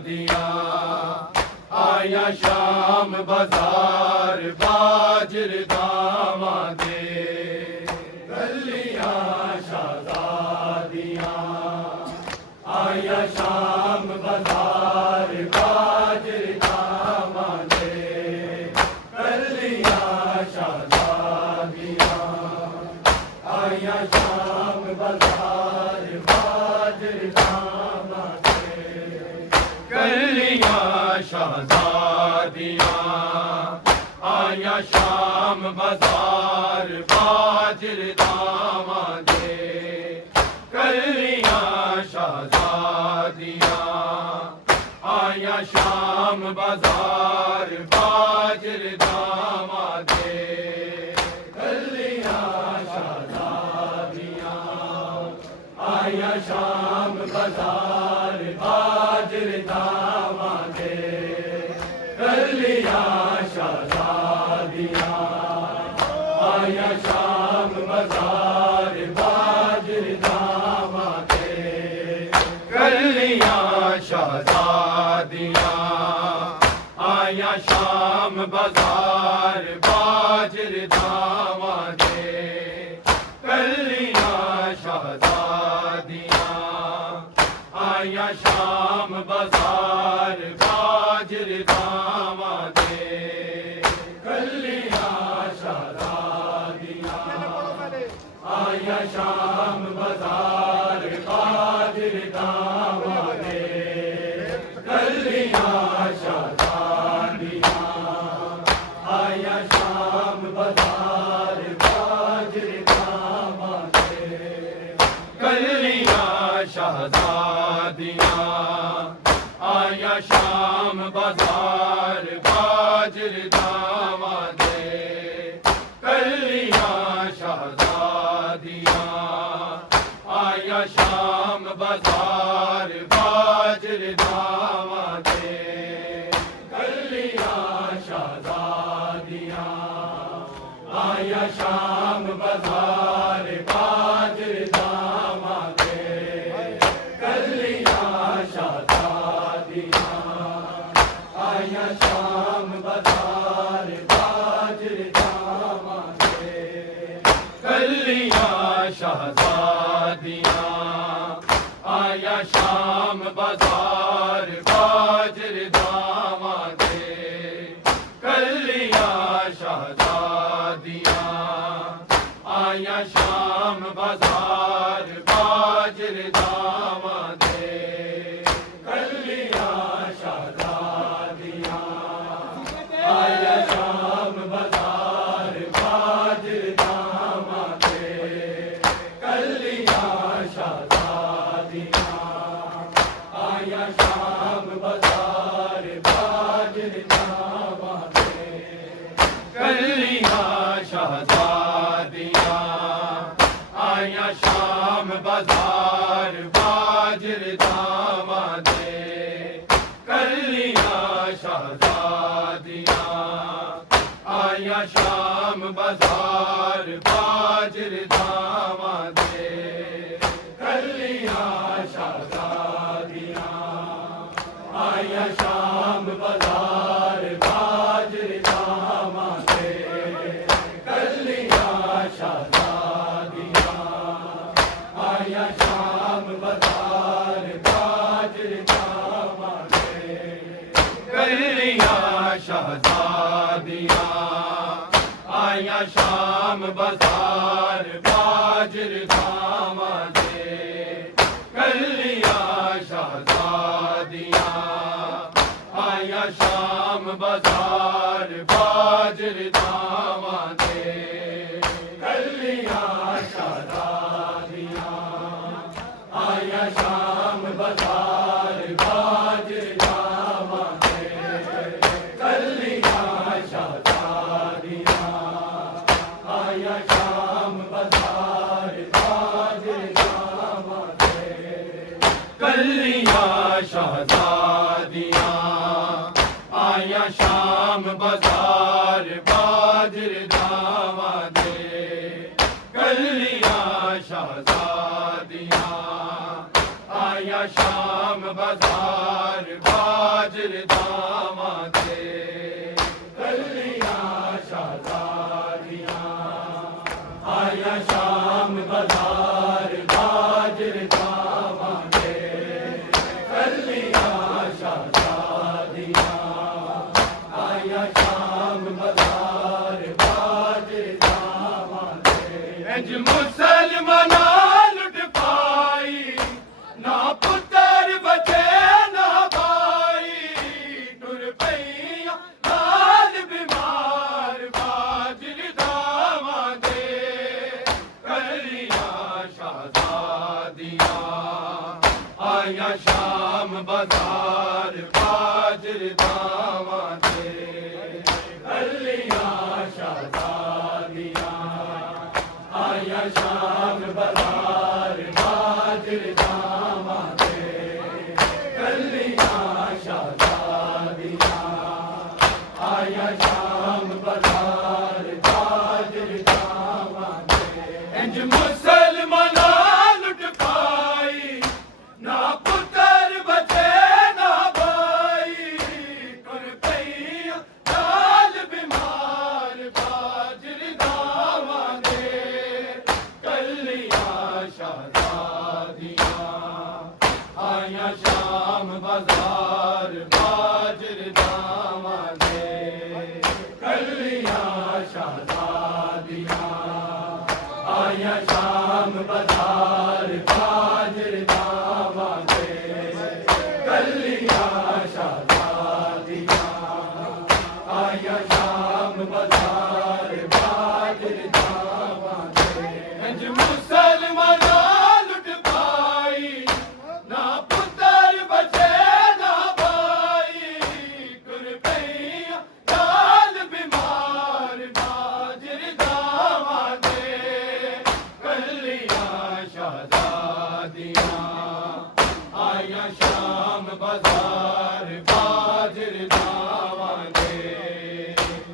शहजादियाँ आया शाम बाजार बाजर दामादे गलियाँ शहजादियाँ आया शाम बाजार बाजर दामादे गलियाँ शहजादियाँ आया शाम बाजार बाजर दामादे गलियाँ शहजादियाँ आया शाम बाजार बाजर दामादे गलियाँ शहजादियाँ आया शाम बाजार बाजर दामादे गलियाँ शहजादियाँ आया शाम बाजार बाजर दामादे गलियाँ शहजादियाँ आया शाम बाजार बाजर दामादे गलियाँ शहजादियाँ आया शाम बाजार बाजर दामादे गलियाँ शहजादियाँ आया शाम बाजार बाजर दामादे गलियाँ शहजादियाँ आया शाम बाजार बाजर दामादे गलियाँ शहजादियाँ आया शाम बाजार बाजर दामादे गलियाँ शहजादियाँ आया शाम बाजार बाजर दामादे गलियाँ शहजादियाँ आया शाम बाजार बाजर दामादे गलियाँ शहजादियाँ आया शाम बाजार बाजर दामादे गलियाँ शहजादियाँ आया शाम बाजार बाजर दामादे गलियाँ शहजादियाँ आया शाम बाजार बाजर दामादे गलियाँ शहजादियाँ आया शाम बाजार बाजर दामादे गलियाँ शहजादियाँ आया शाम बाजार बाजर दामादे गलियाँ शहजादियाँ आया शाम बाजार बाजर दामादे गलियाँ शहजादियाँ आया शाम बाजार बाजर दामादे गलियाँ शहजादियाँ आया शाम बाजार बाजर दामादे गलियाँ शहजादियाँ आया शाम बाजार बाजर दामादे गलियाँ शहजादियाँ आया शाम बाजार बाजर दामादे गलियाँ शहजादियाँ आया शाम बाजार बाजर दामादे गलियाँ शहजादियाँ आया शाम बाजार बाजर दामादे गलियाँ शहजादियाँ आया शाम बाजार बाजर दामादे गलियाँ शहजादियाँ आया शाम बाजार बाजर दामादे गलियाँ शहजादियाँ आया शाम बाजार बाजरदावा दे कलियां शहजादियां आया शाम बाजार बाजरदावा दे कलियां शहजादियां आया शाम बाजार बाजरदावा दे इंज मुसलमाना लुट पाई ना पुत्र बचे ना भाई टुर पईया लाल बीमार बाजरदावा दे कलियां शहजादियां आया शाम बाजार बाजरदावा दे कलियां शहजादियां आया शाम बाजार बाजरदावा दे कलियां शहजादियां आया शाम बाजार बाजरदावा दे इंज मुसलमाना लुट पाई ना पुत्र बचे ना भाई टुर पईया लाल बीमार बाजरदावा दे कलियां शहजादियां आया शाम बाजार बाजरदावा दे कलियां शहजादियां आया शाम बाजार बाजरदावा दे कलियां शहजादियां आया शाम बाजार बाजरदावा दे इंज मुसलमाना लुट पाई ना पुत्र बचे ना भाई टुर पईया लाल बीमार बाजरदावा दे कलियां शहजादियां आया शाम बाजार बाजरदावा दे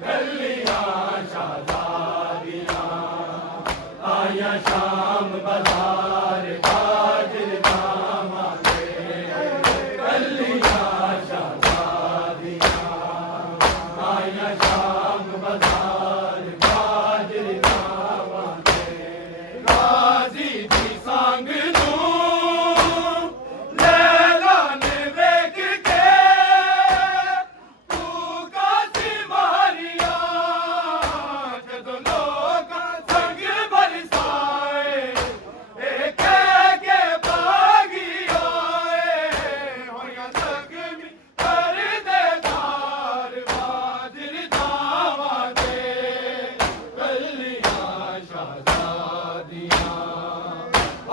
कलियां शहजादियां आया शाम बाजार बाजरदावा दे कलियां शहजादियां आया शाम बाजार बाजरदावा दे गाजी दी संग नूं लैला ने वेख के भूखा सी मारिया जदों लोकां संग बरसाए कह के भागी आए होया जख्मी परदेदार बाजरदावा दे कलियां शहजादियां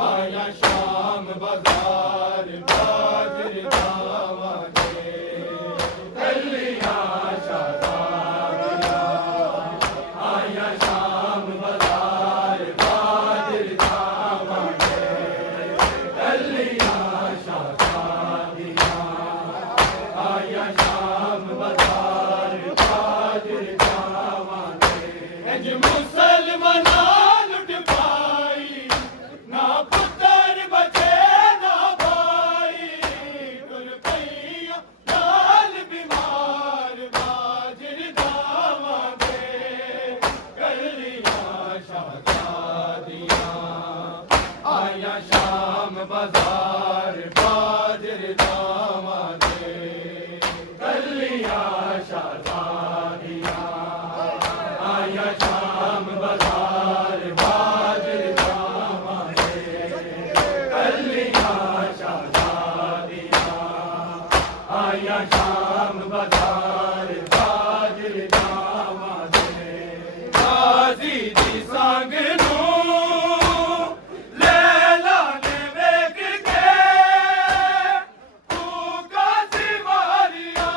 आया शाम बाजार बाजरदावा दे कलियां शहजादियां आया शाम बाजार बाजरदावा दे कलियां शहजादियां आया शाम बाजार बाजरदावा दे इंज मुसलमाना लुट पाई ना पुत्र बचे ना भाई टुर पईया लाल बीमार बाजरदावा दे कलियां शहजादियां आया शाम बाजार बाजरदावा दे कलियां शहजादियां आया शाम बाजार बाजरदावा दे कलियां शहजादियां आया शाम बाजार बाजरदावा दे गाजी दी संग नूं लैला ने वेख के भूखा सी मारिया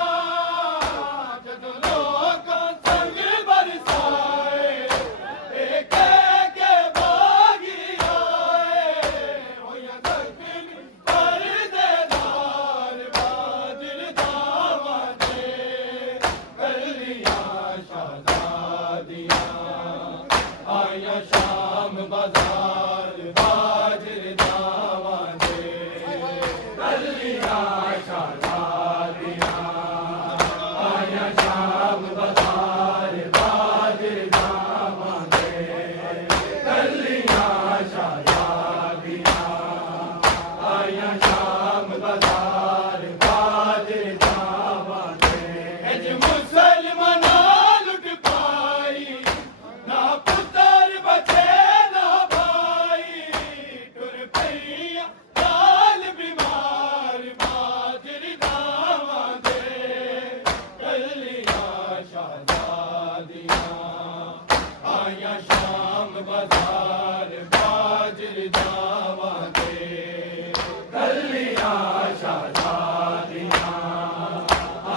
जदों लोकां संग बरसाए कह के भागी आए होया जख्मी परदेदार बाजरदावा दे बाजार बाजर जावां दे कलियां शादादियां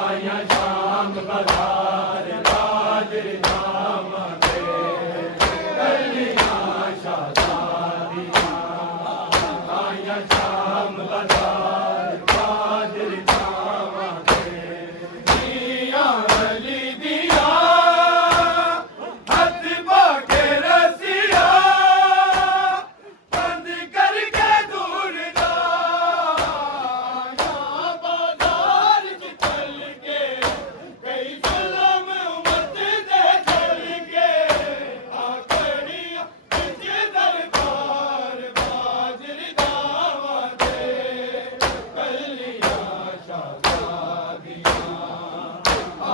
आया शाम बाजार बाजर जावां दे कलियां शादादियां आया शाम बाजार बाजर जावां दे जियां अली दिया हाथ पाके रसिया बंद करके दूर जाया बाजार च चल के कई जुल्म उम्मत दे चल के आखड़ियां बिच दरबार बाजर जावां दे कलियां शादादियां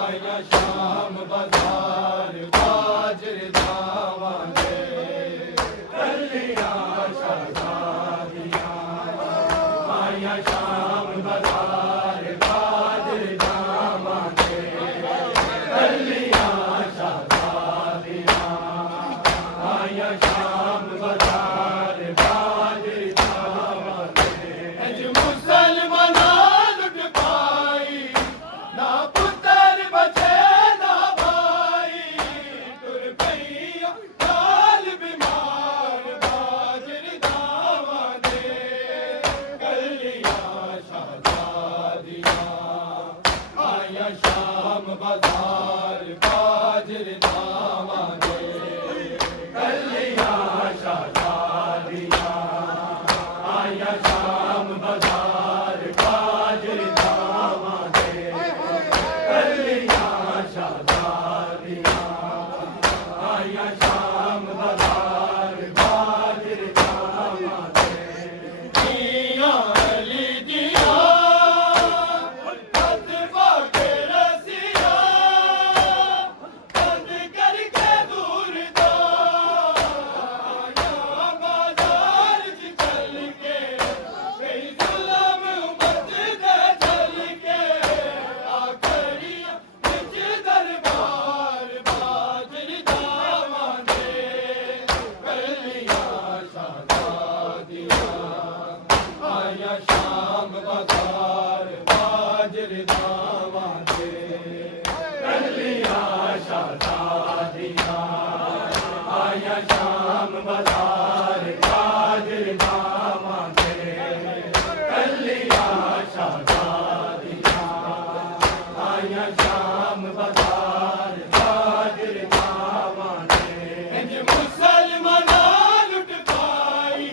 आया शाम बाजार बाजर जावां दे कलियां शादादियां आया शाम बाजार बाजर जावां दे कलियां शादादियां आया शाम बाजार बाजर जावां दे अज मुसलमाना लुट पाई ना पुत्र बचे ना भाई तुर पईया काल बीमार बाजर जावां दे कलियां शादादियां आया शाम बाजार बाजर जावां दे कलियां शादादियां आया शाम बाजार बाजर जावां दे कलियां शादादियां आया शाम बाजार बाजर जावां दे जियां अली दिया हाथ पाके रसिया बंद करके दूर जाया बाजार च चल के कई जुल्म उम्मत दे चल के आखड़ियां बिच दरबार बाजर जावां दे कलियां शादादियां आया शाम बाजार बाजर जावां दे कलियां शादादियां आया शाम बाजार बाजर जावां दे कलियां शादादियां आया शाम बाजार बाजर जावां दे इंज मुसलमाना लुट पाई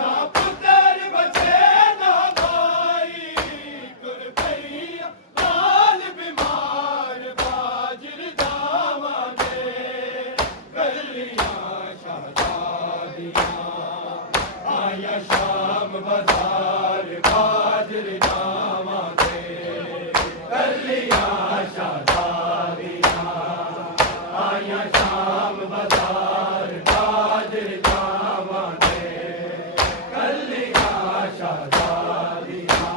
ना पुत्र बचे ना भाई तुर पईया काल बीमार बाजर जावां दे कलियां शादादियां आया शाम बाजार बाजर जावां दे कलियां शादादियां आया शाम बाजार बाजर जावां दे कलियां शादादियां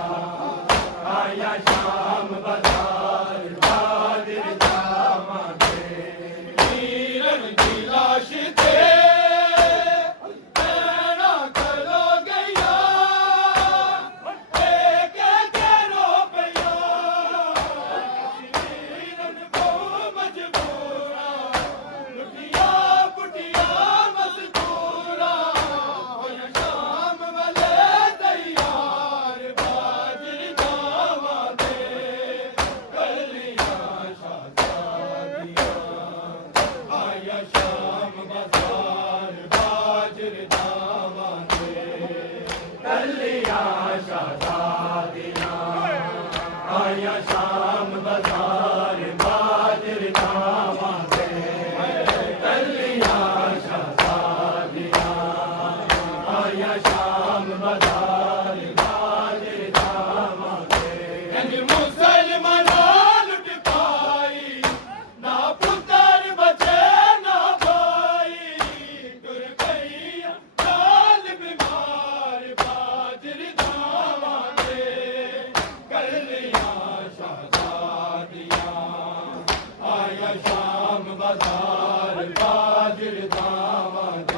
आया शाम बाजार बाजर जावां दे वीरन दी लाश ते नैना कलो गया एक रो पया वीरन बहु मजबूरा लुटिया पुटिया मजदूरा होया शाम वाले तैयार बाजर जावां दे कलियां शादादियां आया शाम बाजार बाजर जावां दे कलियां शादादियां आया शाम बाजार बाजर जावां दे कलियां शादादियां आया शाम बाजार बाजर जावां दे इंज मुसलमाना लुट पाई ना पुत्र बचे ना भाई तुर पईया काल बीमार बाजर जावां दे कलियां शादादियां आया शाम बाजार बाजर जावां दे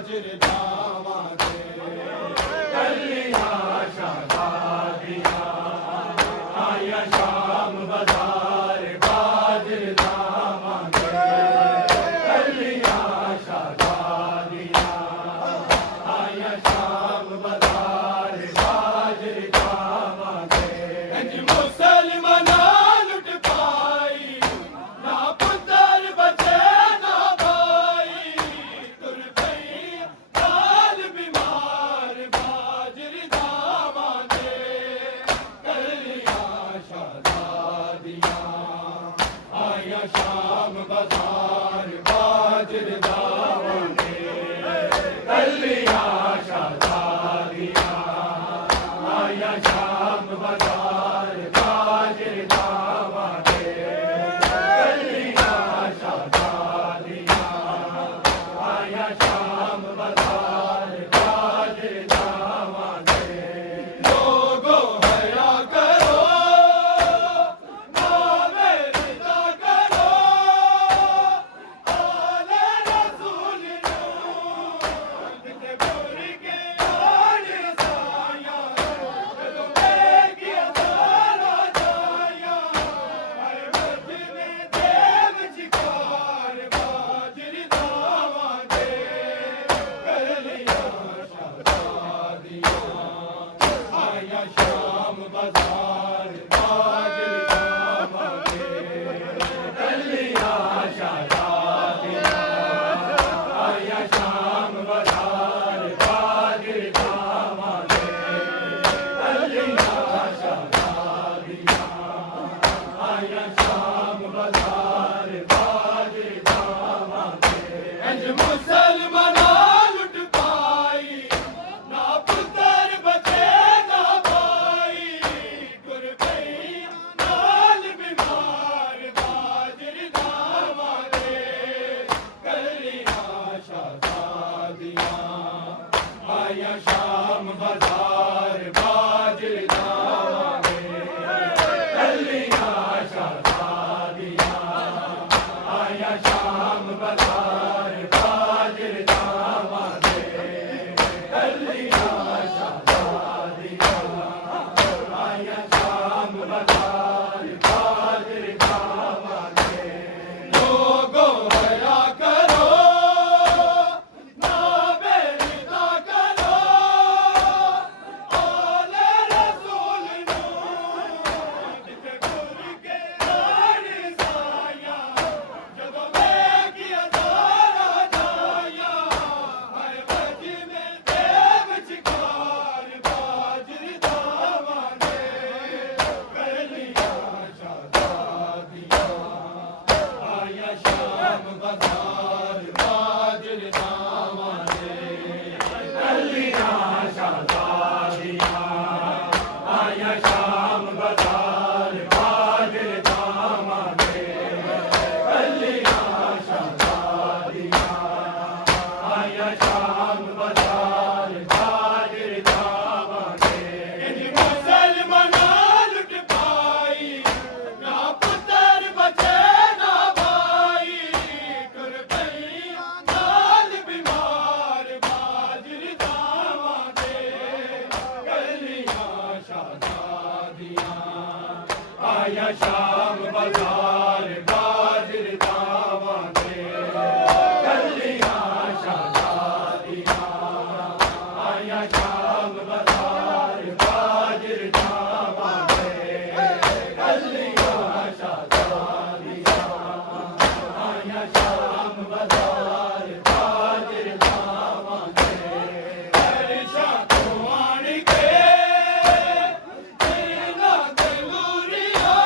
बाजर दावांगे कलियां शादियां आया शाम बाजार बाजर दावांगे कलियां शादियां आया शाम बाजार बाजर दावांगे इंज मुसलमाना लुट पाई ना पुत्र बचे ना भाई तुर पई काल बीमार बाजर दावांगे कलियां शादियां आया शाम बाजार बाजर दावांगे कलियां शादियां आया शाम बाजार बाजर दावांगे कलियां शादियां आया शाम बाजार बाजर दावांगे लोगों हया करो नामे रिदा करो आले रसूल के पूरी के आड़ साया जदों बेगी सारा जाया हर मस्जिद में देव चिकार बाजर दावांगे कलियां शादियां आया शाम बाजार बाजर दावांगे कलियां शादियां आया शाम बाजार बाजर दावांगे कलियां शादियां आया शाम बाजार बाजर दावांगे इंज मुसलमाना लुट पाई ना पुत्र बचे ना भाई तुर पई काल बीमार बाजर दावांगे कलियां शादियां आया शाम बाजार बाजर दावांगे कलियां शादियां आया शाम बाजार बाजर दावांगे कलियां शादियां आया शाम बाजार बाजर दावांगे लोगों हया करो ना बेरिदा करो आले रसूल के पूरी के आड़ साया जदों बेगी सारा जाया हर मस्जिद में देव चिकार बाजर दावांगे कलियां शादियां आया शाम बाजार बाजर दावांगे कलियां शादियां आया शाम बाजार बाजर दावांगे कलियां शादियां आया शाम बाजार बाजर दावांगे इंज मुसलमाना लुट पाई ना पुत्र बचे ना भाई तुर पई काल बीमार बाजर दावांगे कलियां शादियां आया शाम बाजार बाजर दावांगे कलियां शादियां आया शाम बाजार बाजर दावांगे कलियां शादियां आया शाम बाजार बाजर दावांगे हर्षा को आण के तेरा दलूरिया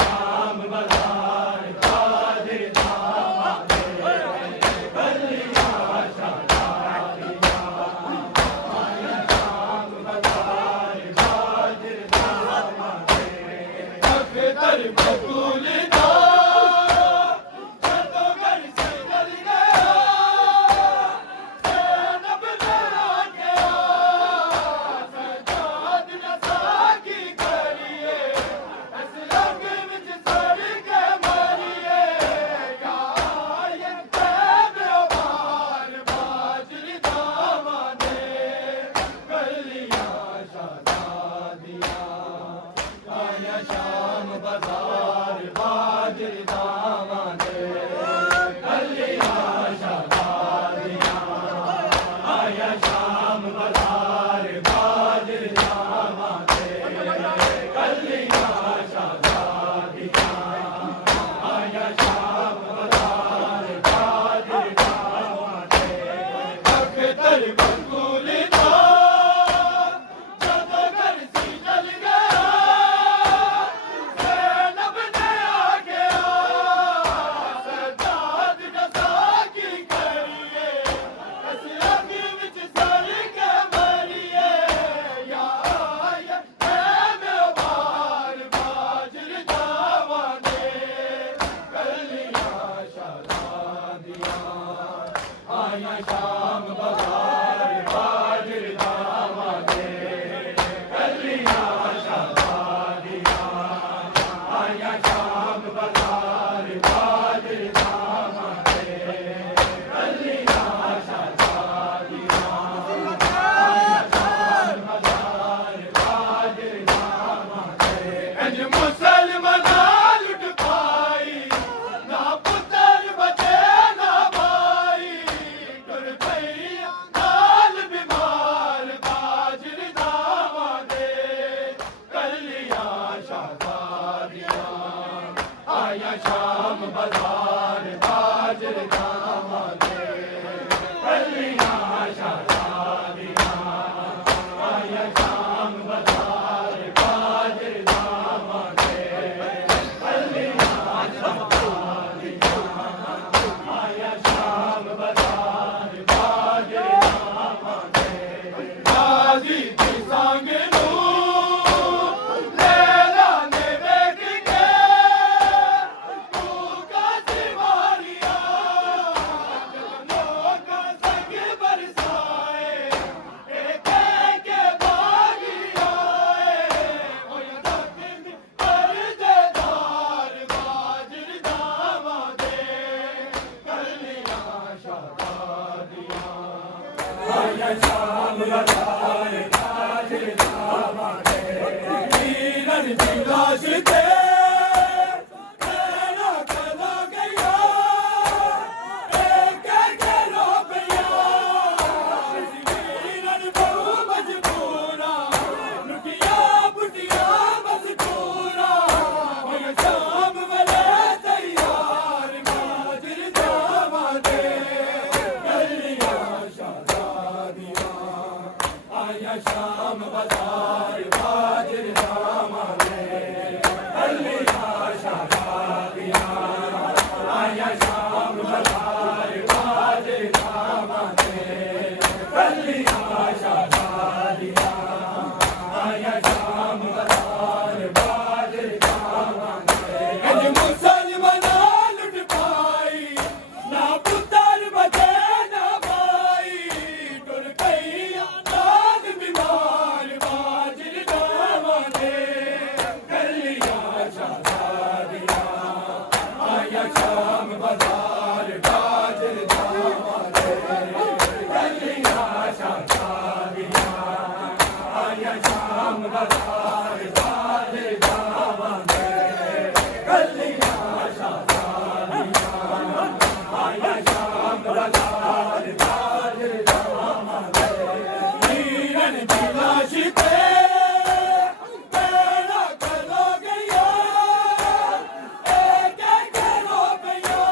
शाम बाजार बाजरे दामादे गलियां शादादियां आया शाम बाजार बाजरे दामादे अख्तर बतूल दा जदों घर से चल गया ज़ैनब ने आख्या सजाद नसा की करिए इस रंग विच सड़ के मरिए या आयत बेबार बाजरी दामादे गलियां शादादियां आया शाम बाजार बाजरी दामादे गलियां शादादियां आया शाम बाजार बाजरी दामादे गलियां शादादियां आया शाम बाजार बाजरी दामादे अख्तर बतूल दा जदों घर सी चल गया ज़ैनब ने आख्या सजाद नसा की करिए इस रंग विच सड़ के मरिए या आयत बेबार बाजरी दामादे गलियां शादादियां आया शाम बाजार बाजरी दामादे गलियां शादादियां आया शाम बाजार बाजरी दामादे गलियां शादादियां आया शाम बाजार बाजरी दामादे इंज मुसलमाना लुट पाई ना पुत्र बचे ना भाई टुर पई नाल बीमार बाजरी दामादे गलियां शादादियां आया शाम बाजार बाजरी दामादे गलियां शादादियां आया शाम बाजार बाजरी दामादे गलियां शादादियां आया शाम बाजार बाजरी दामादे गाजी की संग नू लैला ने वेख के तू गाजी मारिया लोका संग बरसाए एक के भागी आए ओए रखन परदेदार बाजरी दामादे गलियां शादादियां आया शाम बाजार बाजरी दामादे मीरन दी लाश ते नैना चला गया एक के रो पिया मीरन बहु मजबूरा लुटिया बुटिया मजबूरा होया शाम वाले तैयार बाजरी दामादे गलियां शादादियां आया शाम बाजार बाजरी दामादे गलियां शादादियां आया शाम बाजार बाजरी दामादे गलियां शादादियां आया शाम बाजार बाजरी दामादे इंज मुसलमाना लुट पाई ना पुत्र बचे ना भाई टुर पई नाल बीमार बाजरी दामादे गलियां शादादियां आया शाम बाजार बाजरी दामादे गलियां शादादियां आया शाम बाजार बाजरी दामादे गलियां शादादियां आया शाम बाजार बाजरी दामादे मीरन दी लाश ते नैना चला गया एक के रो पिया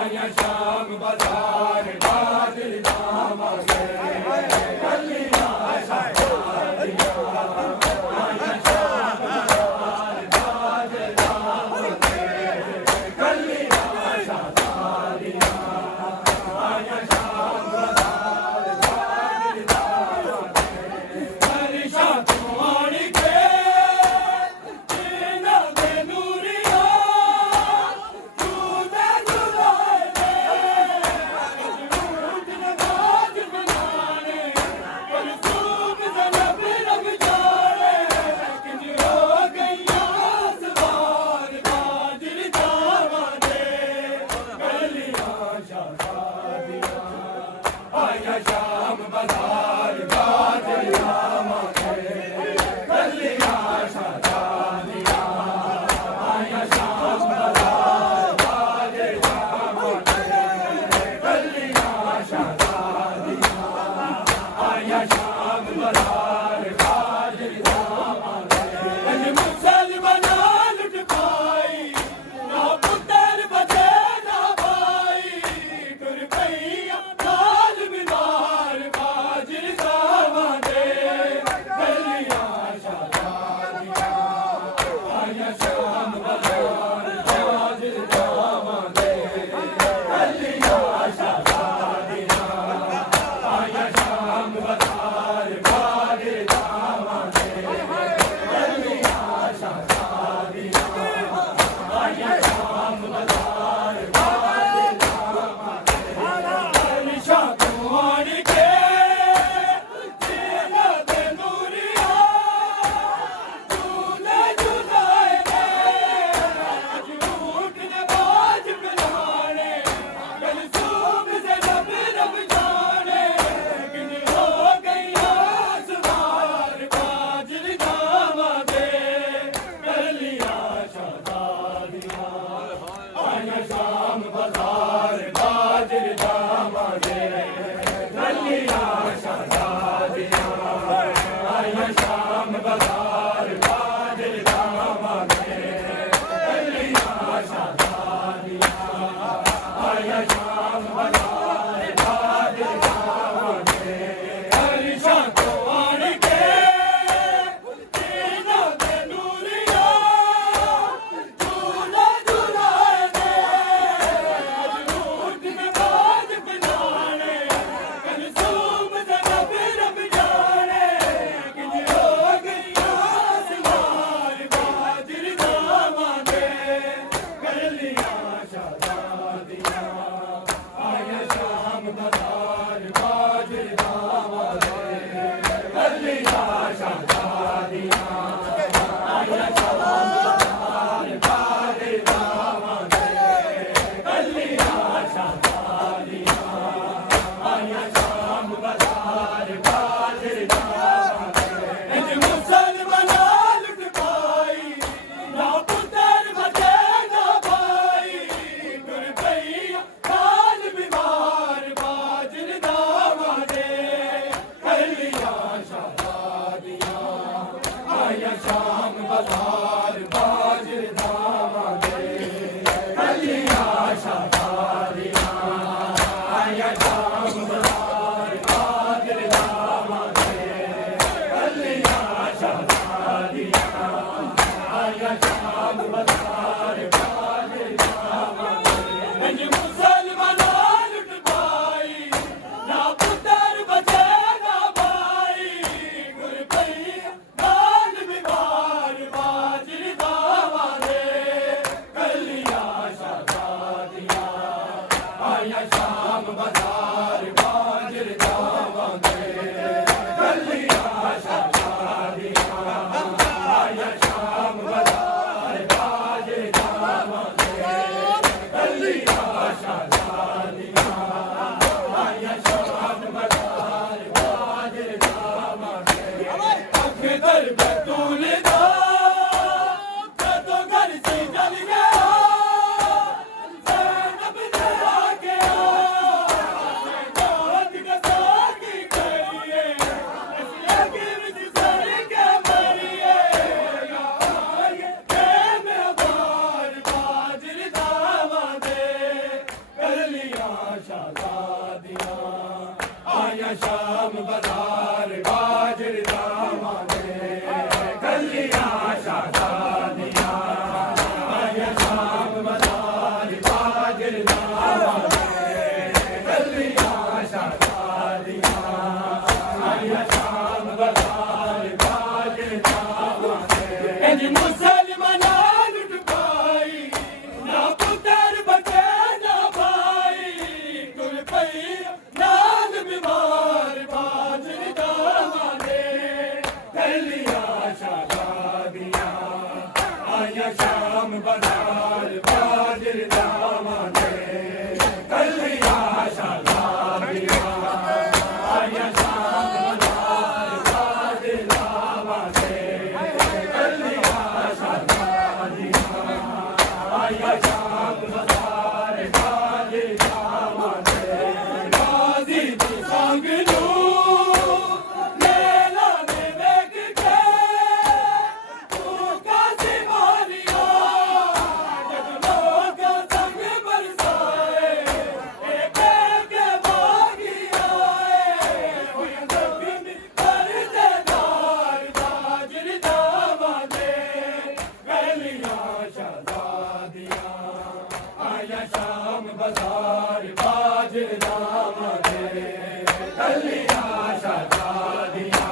आया शाम बाजार बाजर दामागे गलियां शादियां आया शाम बाजार बाजर दामागे गलियां शादियां आया शाम बाजार बाजर दामागे हरिशा तुम्हारी के तेना दे नूरिया आया शाम बाजार बाजर दामागे गलियां शादियां आया शाम बाजार बाजर दामागे गलियां शादियां आया शाम बाजार बाजर दामागे मुसलमाना लुट पाई ना पुत्र बचे ना भाई गुर भैया लाल बिमार बाजर दामागे गलियां शादियां आया शाम बाजार बाजर दामागे गलियां शादियां आया शाम बाजार बाजर दामागे गलियां शादियां आया शाम बाजार बाजर दामागे हरिशा तुम्हारी के तेना दे नूरिया तूने जुदाई दे झूठ ने बाज पिलाने कल सूब से रब रब जाने किन हो गईया सवार बाजर दामागे गलियां शादियां आया शाम बाजार बाजर दामागे गलियां शादियां आया शाम बाजार बाजर दामागे गलियां शादियां आया शाम बाजार बाजर दामागे हरिशा तुम्हारी के तेना दे नूरिया तूने जुदाई दे झूठ ने बाज पिलाने कल सूब से रब रब जाने किन हो गईया सवार बाजर दामागे गलियां शादियां आया शाम बाजार बाजर दामागे गलियां शादियां आया शाम बाजार बाजर दामागे गलियां शादियां आया शाम बाजार बाजर दामागे मुसलमाना लुट पाई ना पुत्र बचे ना भाई गुर भैया लाल बिमार बाजर दामागे गलियां शादियां आया शाम बाजार बाजर दामागे गलियां शादियां आया शाम बाजार बाजर दामागे गलियां शादियां आया शाम बाजार बाजर दामागे मुसलमाना लुट पाई ना पुत्र बचे ना भाई गुर भैया लाल बिमार बाजर दामागे गलियां शादियां आया शाम बाजार बाजर दामागे गलियां शादियां आया शाम बाजार बाजर दामागे गलियां शादियां आया शाम बाजार बाजर दामागे अखदर बैतूल दा जदों घर सी जल गया ज़ैनब दे आगे शहजादियां आया शाम बाजार बाजरदामा दे कलियां शहजादियां आया शाम बाजार बाजरदामा दे कलियां शहजादियां आया शाम बाजार बाजरदामा दे इंज मुसलमाना लुट पाई ना पुत्र बचे ना भाई कुल पई नाल बीमार बाजरदामा दे कलियां शहजादियां आया शाम बाजार बाजरदामा दे कलियां शहजादियां आया शाम बाजार बाजरदामा दे कलियां शहजादियां आया शाम बाजार बाजरदामा दे गाजी दी संग नू लेला में वेख के तू काजी मारिया जग लोग संग बरसाए एक के बागी आए हुई जबीन कर देदार बाजरदामा दे कलियां शहजादियां आया शाम बाजार बाजरदामा दे कलियां शहजादियां